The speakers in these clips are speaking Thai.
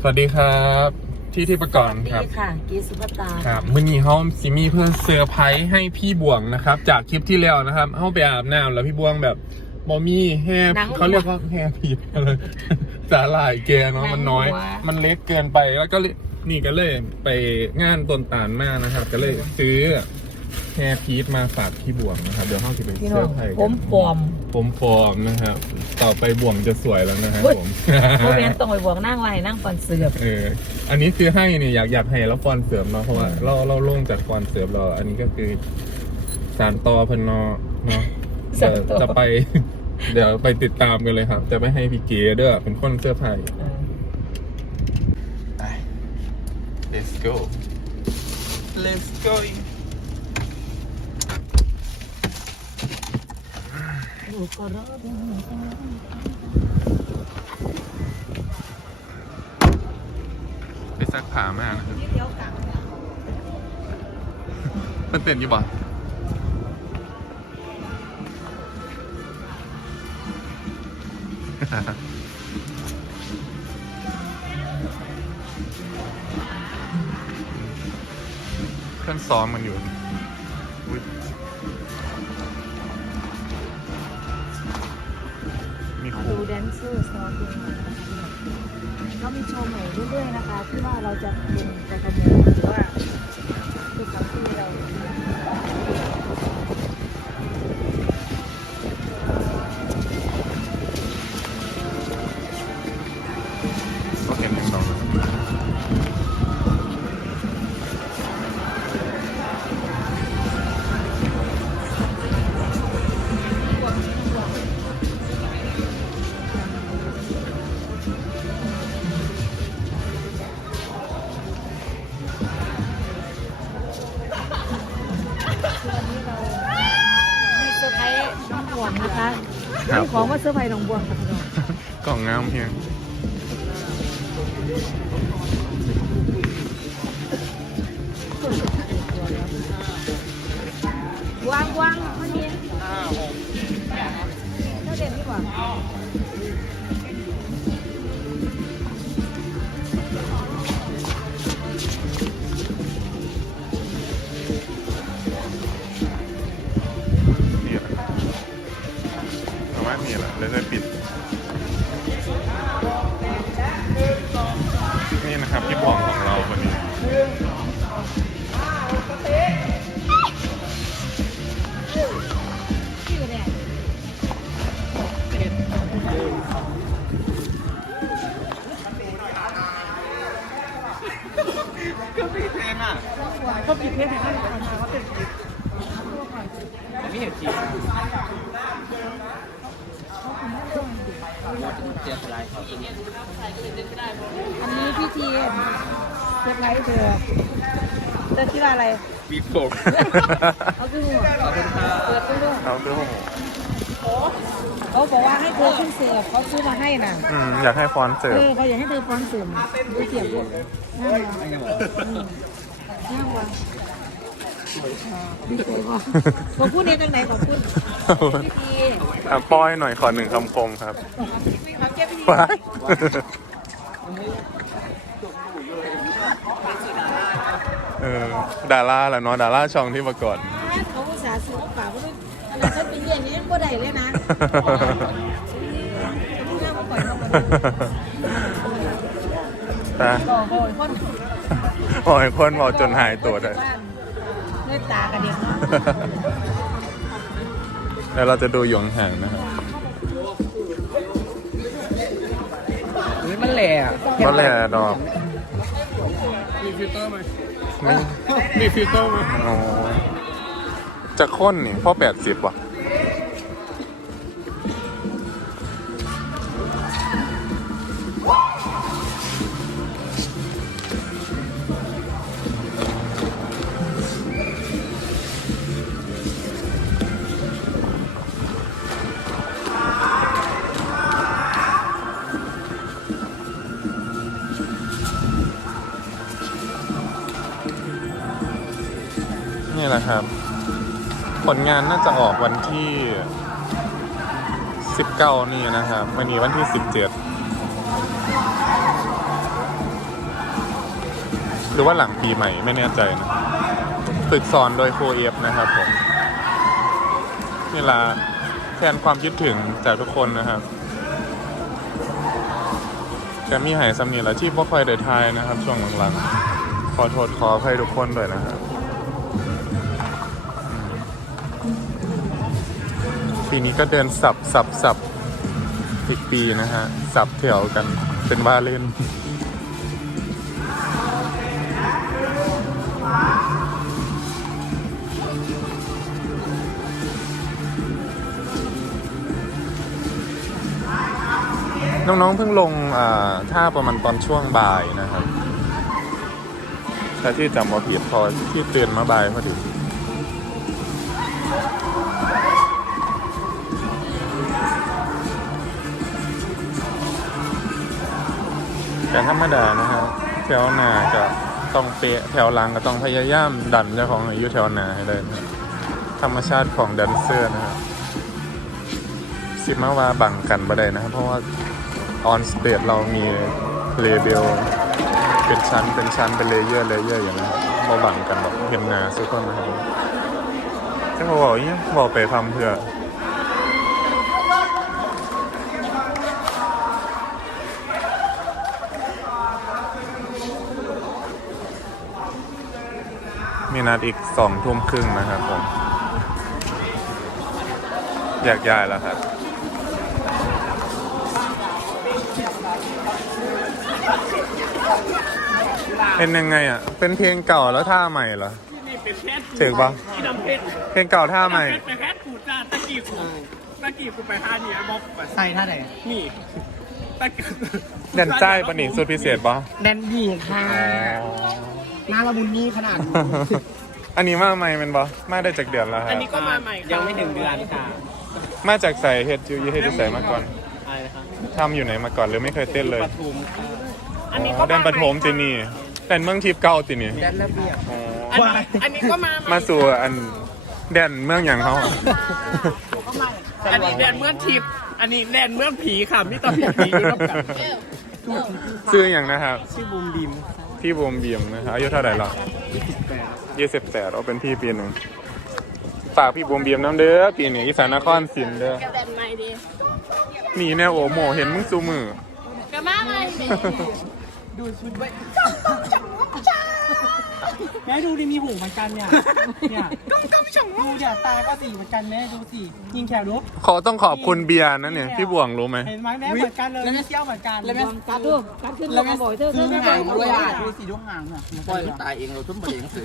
สวัสดีครับ ที่ที่ประกอบครับดีค่ะกีสุภตาครับมื่อนี้เขาซิมีเพื่อเซอร์ไพรส์ให้พี่บวงนะครับ จากคลิปที่แล้วนะครับเขาไปอาบน้ำแล้วพี่บวงแบบบอมี่แห่เขาเรียกว่าแห่ผิดอะไรสาหร่ายแกเนาะมันน้อย มันเล็กเกินไปแล้วก็เลยนี่ก็เลยไปงานต้นตาลมากนะครับ ก็เลยซื้อแฮร์พีทมาฝากพี่บวงนะครับ เดี๋ยวเขาจะไปพี่เซน้อองร์ไพรส์ผกันมปลอม ผมฟอร์มนะครับ ต่อไปบวงจะสวยแล้วนะครับเฮ้ยผมโมเมนต้องไปบอกนั่งไว้นั่งฟันเสือบเอออันนี้คือให้เนี่ยอยากอยากให้แล้วฟอนเสริมเนาะเพราะว่าเราเราลงจากฟอนเสริมเราอันนี้ก็คือสารต่อเพิ่นเนาะเนาะเดี๋ยวจะไป เดี๋ยวไปติดตามกันเลยครับ จะไปให้พี่เก๋เด้อเป็นคนเสื้อผ้าเออไป let's go let's go อยู่ก็รอด ไปซักผ้ามานะครับที่เดียวกันมันเต้นอยู่บ่เพื่อนซ้อมมันอยู่ นเซอร์ซ้อมเพลงเขามีโชว์ใหม่เรื่อยๆนะคะ ที่ว่าเราจะเป็นกันเนี่ยหรือว่า ของว่าเซอร์ไพรส์น้องบัวค่ะพี่น้อง กล่องงามเพียง เขาปิดเพจให้ก่อนมาเขาเป็นปิดไม่เห็นจริงเจ็บอะไรเขาอันนี้พี่ทีเซอร์ไพรส์เธอเธอคิดว่าอะไรวีโกกเขาคือหัวเปิดตู้ด้วยเอาคือโหเขาบอกว่าให้เธอขึ้นเสือเขาซื้อมาให้น่ะอืมอยากให้ฟอนเสิเอร์ฟอเขาอยากให้เธอฟ้อนเสริมดูเสียบด้วยน่ารัก น่ารักดีใจว่ะขอบคุณเนี่ยจังไหนขอบคุณพี่ทีอะป้อยหน่อยขอหนึ่งคำคมครับขอบเจ้าพี่ทีไปเออดาราแหละเนาะดาราช่องที่ประกวดเขาอุตส่าห์ซื้อของฝากเขาด้วยอะไรฉันเป็นเรื่องนี้ยังบ่ได้เลยนะพูดเรื่องมา โอ้ยคนโอ้ยคนบอกจนหายตัวเลยเลือดตากระเด็นเนาะแล้วเราจะดูหยงห่างนะครับนี่มันแหล่ก็แหละดอกมีฟิลเตอร์ไหมไม่มีฟิลเตอร์ไหมโอ้ยจะข้นนี่พ่อแปดสิบว่ะ นี่แหละครับ ผลงานน่าจะออกวันที่ 19 นี่นะครับวันนี้วันที่ 17 หรือว่าหลังปีใหม่ไม่แน่ใจนะฝึกสอนโดยโคเอฟนะครับผมนี่ละแทนความคิดถึงจากทุกคนนะครับแต่มีหายสำเนียงละที่พ่อคอยเดทายนะครับ ช่วงหลังๆขอโทษขออภัยทุกคนด้วยนะครับ ปีนี้ก็เดินสับสับสับอีกปีนะฮะ สับแถวกันเป็นว่าเล่นน้องๆเพิ่งลงอ่าท่าประมาณตอนช่วงบ่ายนะครับ ถ้าที่จำว่าผิดพอที่เตือนมาบ่ายพอดีแต่ธรรมดานะฮะแถวหน้าก็ต้องเปะแถวหลังก็ต้องพยายามดันเจ้าของอายุแถวหน้าให้ได้นะธรรมชาติของแดนเซอร์นะครับสิมาว่าบังกันบ่ได้นะครับเพราะว่าออนสเตจเรามีเลเบล เป็นชั้นเป็นชั้นเป็นเลเยอร์เลเยอร์อย่างนี้ครับบ่บังกันแบบเห็นหนาสุกคนนะครับจะมาบอกอย่างนี้บอกไปทำเพื่อมีนัดอีกสองทุ่มครึ่งนะครับผม อยากย้ายแล้วครับ เป็นยังไงอะ เป็นเพลงเก่าแล้วท่าใหม่เหรอ นี่เป็นแพทย์ถึกปะ ที่ดำเพชรเพลงเก่าท่าใหม่เป็นแพทย์กูจ้าตะกี้กูตะกี้กูไปหาเนี่ยบอกไปใส่ท่าไหนนี่ตะกี้แดนใจปะนี่สุดพิเศษปะแดนดีค่ะหน้าละมุนนี่ขนาดนี้อันนี้มาใหม่เป็นปะมาได้จากเดือนแล้วคอัรันบนี้ก็มาใหม่ค่ะยังไม่ถึงเดือนค่ะมาจากใส่เฮดยูยูเฮดใส่มาก่อนอะไรนะครับทำอยู่ไหนมาก่อนหรือไม่เคยเต้นเลยปทุมค่ะอันนี้อ๋ก็อแดนปฐมตินี่ แดนเมืองทิพย์เก่าตินี่แดนระเบียบอ๋ออันนี้อันนี้ก็มาใหมาสู่อันแดนเมืองอย่างเขาอะอันนี้แดนเมืองทิพย์อันนี้แดนเมืองผีค่ะมีแตอนผีผีอยู่รอบกันชื่ออย่างนะครับ ชื่อบูมบีมพี่บูมบีมนะครับอายุเท่าไหร่หรอแปดยี่สิบแปดเอาเป็นพี่ปีหนึ่งฝากพี่บูมบีมน้ำเด้อปีนี้อีสานนครศิลป์เด้อแดนใหม่ดีนี่แนวโอโมเห็นมึงซูมือก็มาใหม่ ดูชุดไว้แม่ดูดิมีหูเหมือนกันเนี่ยเนี่ยดูเดี๋ยวตาก็สีเหมือนกันแม่ดูสิยิงแขวดูขอต้องขอบคุณเบียร์นะเนี่ยพี่บวงรู้ไหมเห็นไหมแม่เหมือนกันเลยเที่ยวเหมือนกันแล้วแม่กัดดูกัดขึ้นมาบ่อยเธอเธอเธอหางเธด้วยออะดูสีดวงหางเนี่ยปล่อยมันตายเองเราทุ่มประเด็นสื่อ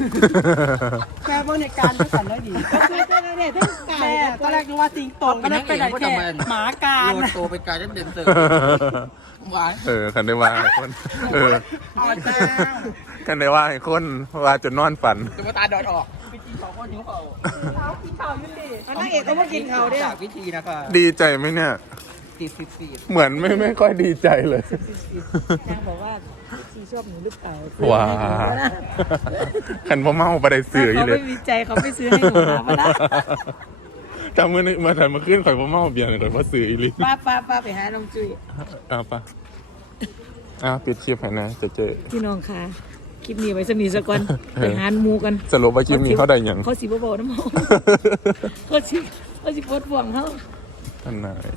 แม่เบิ่งในการด้วยกันได้ดีเธอเธอเนี่ยเธอไก่แม่ตอนแรกนึกว่าสิงโตก็ได้เป็นอะไรแค่หมาการโยนโตไปกลายเป็นเด่นเสือห วานเออคันได้ว่าให้คนเอออ่อนจ้าคันได้ว่าให้คนว่าจนนอนฝันจะมาตาดอดออกไปจีสองคนนิ้วเปล่าอันนั้นเอกก็มากินเขาเนี่ยจากวิธีนะคะดีใจไหมเนี่ย ติดสิบสี่เหมือนไม่ไม่ค่อยดีใจเลย นางบอกว่าชีชอบหนูหรือเปล่าว้าขันพ่อเมาไปได้เสืออเขายู่เลไม่ยมีใจเขาไม่ซื้อให้หนูนะมาละ จำมือนึกมาแต่มาขึ้นข่อยพ่อเมาเบียร์หน่อยข่อยพ่อเสืออีหลิป้าป้าป้าไปหาน้องจุ้ยเอาปะอ้าวปิดคลิปให้นะจะเจอ พี่น้องค่ะ คลิปนี้ไว้สมีสก่อนไปหาหมูกันสรุปว่าคลิปนี้เขาได้หยัง เขาสิบ่บอกน้ำหอมเขาสิเขาสิปวดห่วงเขา ท่านนาย